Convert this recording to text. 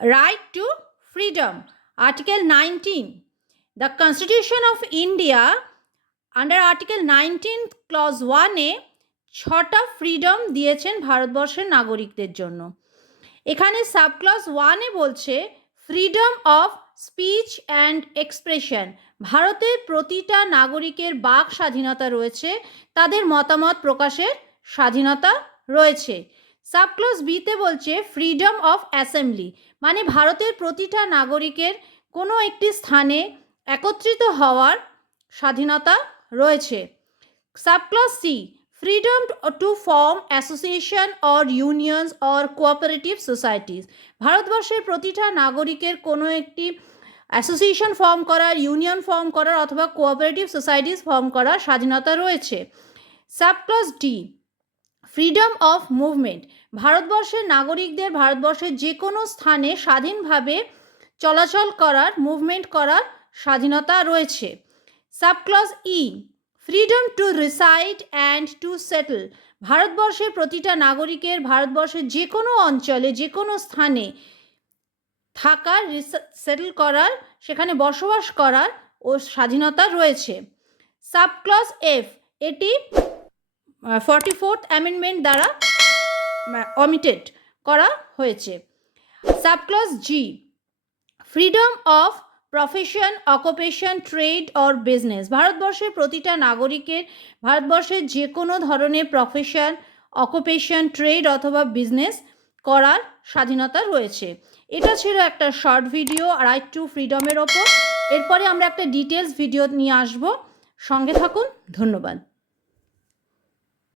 Right to freedom. Article 19. The Constitution of India under Article 19 Clause 1 ছটা freedom দিয়েছেন ভারতবর্ষের নাগরিকদের জন্য। এখানে সাবক্লজ 1 বলছে freedom of speech and expression. ভারতের প্রতিটা নাগরিকের বাক স্বাধীনতা রয়েছে, তাদের মতামত প্রকাশের স্বাধীনতা রয়েছে। সাবক্লজ বিতে বলছে ফ্রিডম অফ অ্যাসেম্বলি, মানে ভারতের প্রতিটা নাগরিকের কোনো একটি স্থানে একত্রিত হওয়ার স্বাধীনতা রয়েছে। Subclause C freedom to form association or unions or cooperative societies। ভারতবর্ষের প্রতিটা নাগরিকের কোনো একটি অ্যাসোসিয়েশন ফর্ম করার, ইউনিয়ন ফর্ম করার অথবা কোঅপারেটিভ সোসাইটিস ফর্ম করার স্বাধীনতা রয়েছে। Subclause D freedom of movement. ভারতবর্ষের নাগরিকদের ভারতবর্ষের যে কোনো স্থানে স্বাধীনভাবে চলাচল করার, মুভমেন্ট করার স্বাধীনতা রয়েছে। Subclause E freedom to reside and to settle. ভারতবর্ষের প্রতিটা নাগরিকের ভারতবর্ষের যে কোনো অঞ্চলে, যে কোনো স্থানে থাকার, সেটেল করার, সেখানে বসবাস করার ও স্বাধীনতা রয়েছে। সাবক্লজ এফ এটি 44th অ্যামেন্ডমেন্ট দ্বারা অমিটেড করা হয়েছে। Subclause G freedom of profession, occupation, trade or business. ভারতবর্ষের প্রতিটা নাগরিকের ভারতবর্ষের যে কোনো ধরনের প্রফেশন, অকুপেশন, ট্রেড অথবা বিজনেস করার স্বাধীনতা রয়েছে। এটা ছিল একটা শর্ট ভিডিও রাইট টু ফ্রিডমের ওপর। এরপরে আমরা একটা ডিটেলস ভিডিও নিয়ে আসব, সঙ্গে থাকুন। ধন্যবাদ।